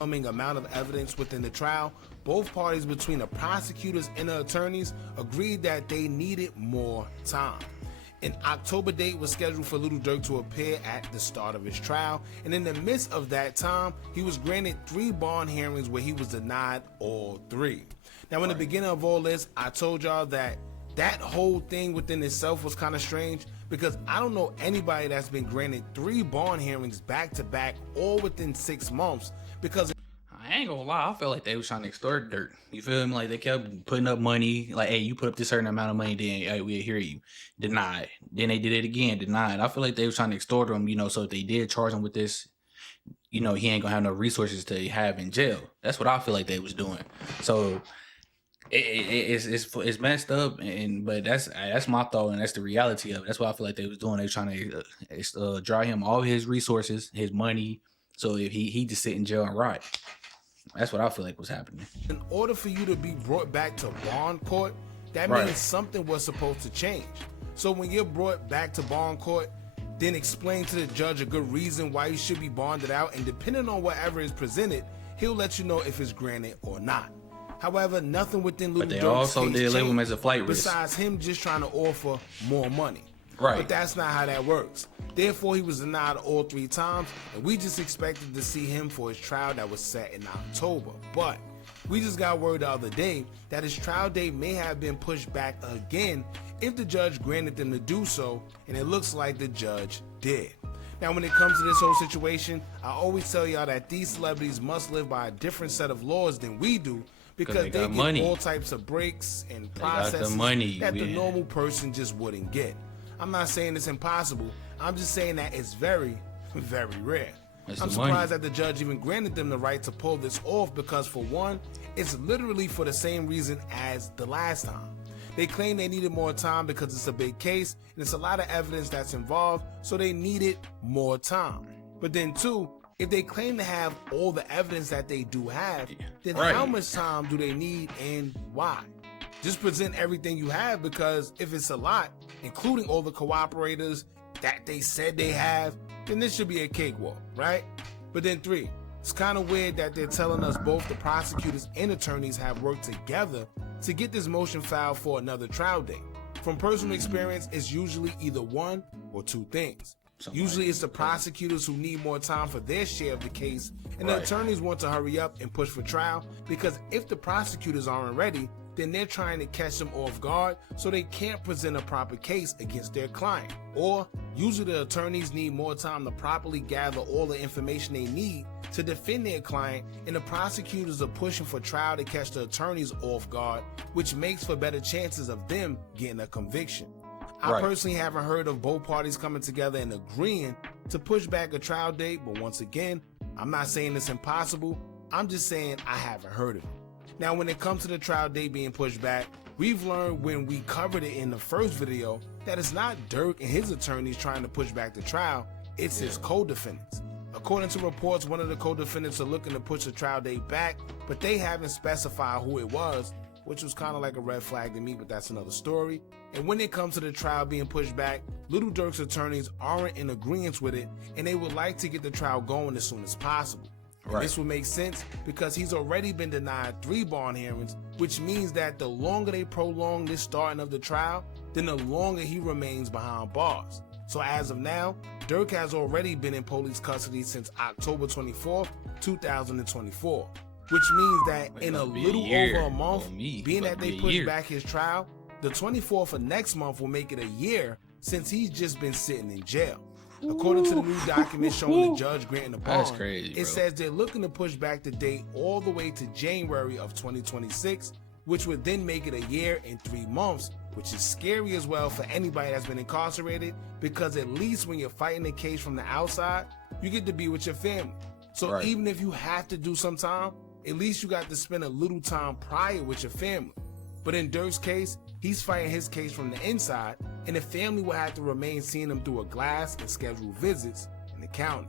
amount of evidence within the trial, both parties between the prosecutors and the attorneys agreed that they needed more time. An October date was scheduled for Lil Durk to appear at the start of his trial, and in the midst of that time, he was granted 3 bond hearings where he was denied all 3. Now, in the beginning of all this, I told y'all that whole thing within itself was kind of strange, because I don't know anybody that's been granted 3 bond hearings back to back, all within 6 months, because I ain't gonna lie, I felt like they was trying to extort Durk. You feel me? Like they kept putting up money, like, hey, you put up this certain amount of money, then hey, we'll hear you. Denied. Then they did it again, denied. I feel like they was trying to extort him, you know, so if they did charge him with this, you know, he ain't gonna have no resources to have in jail. That's what I feel like they was doing. So it's messed up, but that's my thought, and that's the reality of it. That's what I feel like they was doing. They was trying to draw him all his resources, his money, so if he just sit in jail and rot. That's what I feel like was happening. In order for you to be brought back to bond court, that means something was supposed to change. So when you're brought back to bond court, then explain to the judge a good reason why you should be bonded out, and depending on whatever is presented, he'll let you know if it's granted or not. However, nothing within Lil Durk's case also did label him as a flight risk, besides him just trying to offer more money. Right. But that's not how that works. Therefore, he was denied all 3 times, and we just expected to see him for his trial that was set in October. But we just got word the other day that his trial date may have been pushed back again if the judge granted them to do so, and it looks like the judge did. Now, when it comes to this whole situation, I always tell y'all that these celebrities must live by a different set of laws than we do, because they get money. all types of breaks and processes that the normal person just wouldn't get. I'm not saying it's impossible. I'm just saying that it's very, very rare. I'm surprised that the judge even granted them the right to pull this off, because for one, it's literally for the same reason as the last time. They claim they needed more time because it's a big case and it's a lot of evidence that's involved, so they needed more time. But then two, if they claim to have all the evidence that they do have, then how much time do they need and why? Just present everything you have, because if it's a lot, including all the cooperators that they said they have, then this should be a cakewalk, right? But then 3, it's kind of weird that they're telling us both the prosecutors and attorneys have worked together to get this motion filed for another trial date. From personal experience, it's usually either 1 or 2 things. Usually it's the prosecutors who need more time for their share of the case, and the attorneys want to hurry up and push for trial, because if the prosecutors aren't ready, then they're trying to catch them off guard so they can't present a proper case against their client. Or usually the attorneys need more time to properly gather all the information they need to defend their client, and the prosecutors are pushing for trial to catch the attorneys off guard, which makes for better chances of them getting a conviction. I personally haven't heard of both parties coming together and agreeing to push back a trial date, but once again, I'm not saying it's impossible, I'm just saying I haven't heard of it. Now, when it comes to the trial date being pushed back, we've learned when we covered it in the first video that it's not Durk and his attorneys trying to push back the trial, it's his co-defendants. According to reports, one of the co-defendants are looking to push the trial date back, but they haven't specified who it was, which was kind of like a red flag to me, but that's another story. And when it comes to the trial being pushed back, Lil Durk's attorneys aren't in agreement with it, and they would like to get the trial going as soon as possible. This would make sense because he's already been denied 3 bond hearings, which means that the longer they prolong this starting of the trial, then the longer he remains behind bars. So as of now, Durk has already been in police custody since October 24th, 2024, which means that in a little over a month, being that they pushed back his trial, the 24th of next month will make it a year since he's just been sitting in jail. According to the new document showing the judge granting the bond, it says they're looking to push back the date all the way to January of 2026, which would then make it a year and 3 months, which is scary as well for anybody that's been incarcerated, because at least when you're fighting the case from the outside, you get to be with your family. So even if you have to do some time, at least you got to spend a little time prior with your family. But in Durk's case, he's fighting his case from the inside, and the family will have to remain seeing him through a glass and schedule visits in the county.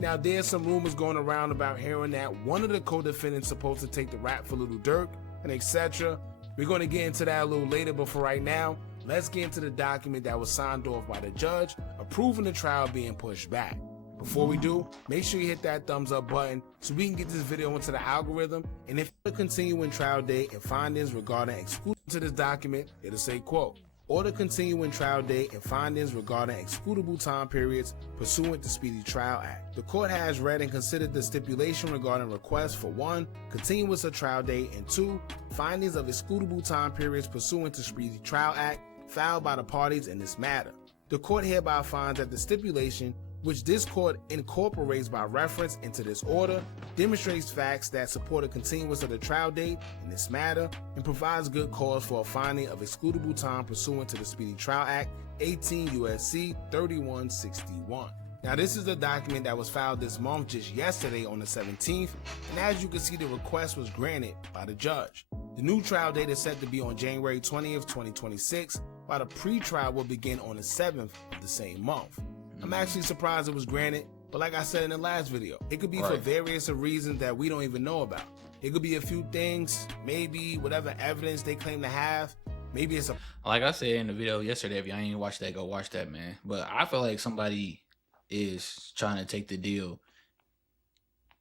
Now, there's some rumors going around about hearing that one of the co-defendants supposed to take the rap for Lil Durk, and etc. We're going to get into that a little later, but for right now, let's get into the document that was signed off by the judge approving the trial being pushed back. Before we do, make sure you hit that thumbs up button so we can get this video into the algorithm. And if the continuing trial date and findings regarding exclusion to this document, it'll say, quote, or the continuing trial date and findings regarding excludable time periods pursuant to Speedy Trial Act. The court has read and considered the stipulation regarding requests for 1, continuance of trial date, and 2, findings of excludable time periods pursuant to Speedy Trial Act filed by the parties in this matter. The court hereby finds that the stipulation, which this court incorporates by reference into this order, demonstrates facts that support a continuance of the trial date in this matter and provides good cause for a finding of excludable time pursuant to the Speedy Trial Act 18 U.S.C. 3161. Now, this is the document that was filed this month, just yesterday on the 17th, and as you can see, the request was granted by the judge. The new trial date is set to be on January 20th, 2026, while the pre-trial will begin on the 7th of the same month. I'm actually surprised it was granted, but like I said in the last video, it could be for various reasons that we don't even know about. It could be a few things, maybe whatever evidence they claim to have. Maybe it's a... Like I said in the video yesterday, if y'all ain't watched that, go watch that, man. But I feel like somebody is trying to take the deal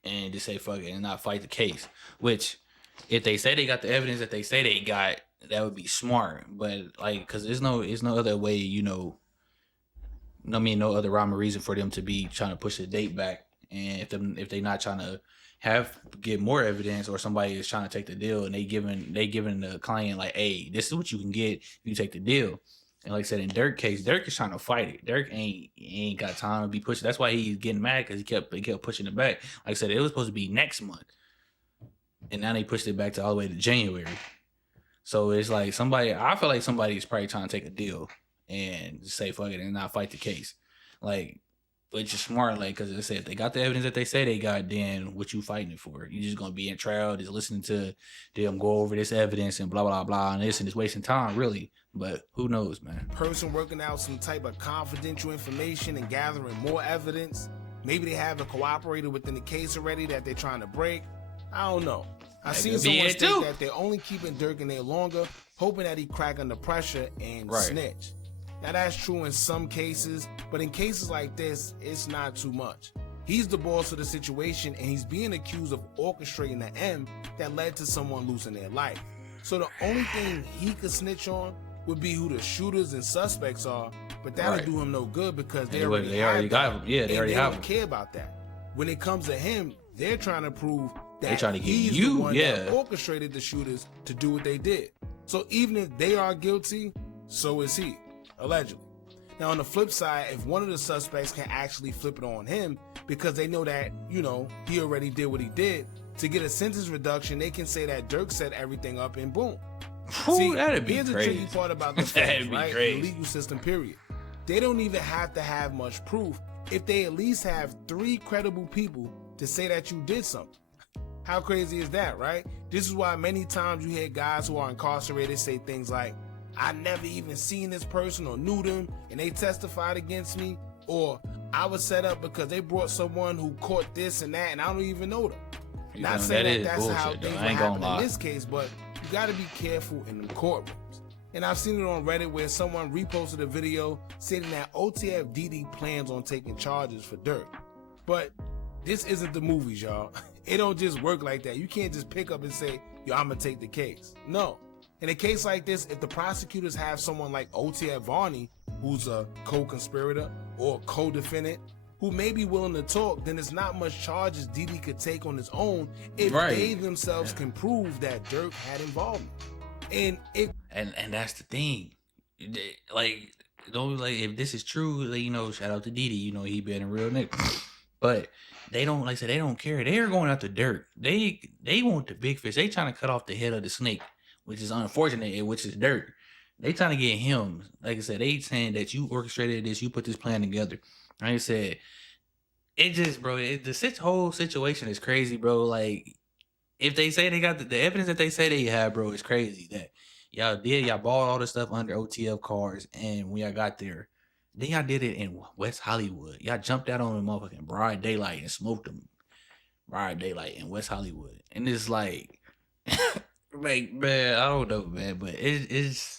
and just say fuck it and not fight the case. Which, if they say they got the evidence that they say they got, that would be smart. But like, cause there's no other way, you know. I mean, no other rhyme or reason for them to be trying to push the date back. And if they not trying to get more evidence, or somebody is trying to take the deal and they giving the client like, hey, this is what you can get if you take the deal. And like I said, in Durk case, Durk is trying to fight it. Durk ain't got time to be pushing. That's why he's getting mad, because he kept pushing it back. Like I said, it was supposed to be next month, and now they pushed it back to all the way to January. So it's like I feel like somebody is probably trying to take a deal and just say fuck it and not fight the case. Like, which is smart, like, because they said if they got the evidence that they say they got, then what you fighting it for? You just gonna be in trial, just listening to them go over this evidence and blah blah blah and this, and just wasting time, really. But who knows, man? Person working out some type of confidential information and gathering more evidence. Maybe they haven't cooperated within the case already that they're trying to break. I don't know. I seen someone state that they're only keeping Durk in there longer, hoping that he crack under pressure and snitch. Now, that's true in some cases, but in cases like this, it's not too much. He's the boss of the situation, and he's being accused of orchestrating the M that led to someone losing their life. So the only thing he could snitch on would be who the shooters and suspects are, but that'll do him no good because they already got him. Yeah, they already have him. They don't care about that. When it comes to him, they're trying to prove that he's the one that orchestrated the shooters to do what they did. So even if they are guilty, so is he. Allegedly. Now, on the flip side, if one of the suspects can actually flip it on him because they know that, you know, he already did what he did, to get a sentence reduction, they can say that Durk set everything up and boom. See, that'd be here's crazy. The tricky part about the feds, right? The legal system, period. They don't even have to have much proof if they at least have 3 credible people to say that you did something. How crazy is that, right? This is why many times you hear guys who are incarcerated say things like, I never even seen this person or knew them and they testified against me, or I was set up because they brought someone who caught this and that and I don't even know them. Not saying that's bullshit, how things happen in this case, but you got to be careful in the courtrooms. And I've seen it on Reddit where someone reposted a video stating that OTF Dede plans on taking charges for Durk. But this isn't the movies, y'all. It don't just work like that. You can't just pick up and say, yo, I'm gonna take the case. No. In a case like this, if the prosecutors have someone like OTF Varney, who's a co-conspirator or co-defendant, who may be willing to talk, then there's not much charges Dede could take on his own if they themselves can prove that Durk had involvement. And that's the thing. Like, don't if this is true, like, you know, shout out to Dede, you know, he been a real nigga. But they don't, like I said, they don't care. They're going after Durk. They want the big fish. They trying to cut off the head of the snake, which is unfortunate, which is Durk. They trying to get him. Like I said, they saying that you orchestrated this, you put this plan together. Like I said, it just, bro, the whole situation is crazy, bro. Like, if they say they got the evidence that they say they have, bro, it's crazy that y'all bought all this stuff under OTF cars, and when y'all got there, then y'all did it in West Hollywood. Y'all jumped out on the motherfucking broad daylight and smoked them broad daylight in West Hollywood. And it's like, like, man, I don't know, man, but it's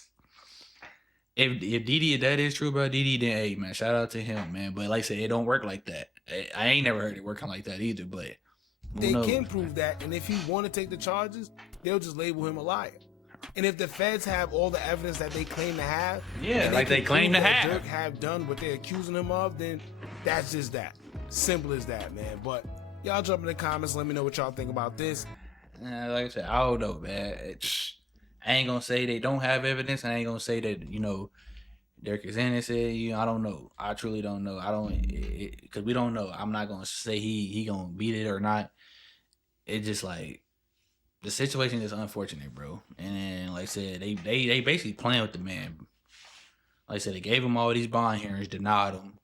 if Dede, if that is true about Dede, then hey, man, shout out to him, man. But like I said, it don't work like that. I ain't never heard it working like that either, but they can prove that, and if he want to take the charges, they'll just label him a liar. And if the feds have all the evidence that they claim to have, like they claim to have, Durk have done what they're accusing him of, then that's just that. Simple as that, man. But y'all jump in the comments, let me know what y'all think about this. Like I said, I don't know, man. I ain't gonna say they don't have evidence. I ain't gonna say that, you know, Durk is innocent. I don't know. I truly don't know. Because we don't know. I'm not gonna say he gonna beat it or not. It's just like, the situation is unfortunate, bro. And like I said, they basically playing with the man. Like I said, they gave him all these bond hearings, denied him.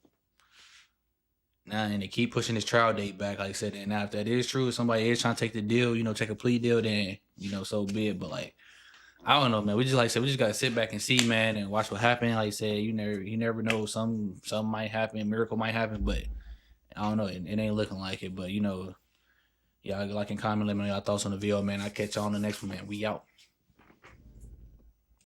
Now, and they keep pushing his trial date back, like I said. And now, if that is true, if somebody is trying to take the deal, you know, take a plea deal, then, you know, so be it. But like, I don't know, man. We just, like I said, we just gotta sit back and see, man, and watch what happens. Like I said, you never know. Something might happen, miracle might happen, but I don't know. It ain't looking like it. But you know, y'all like and comment, let me know y'all thoughts on the video, man. I'll catch y'all on the next one, man. We out.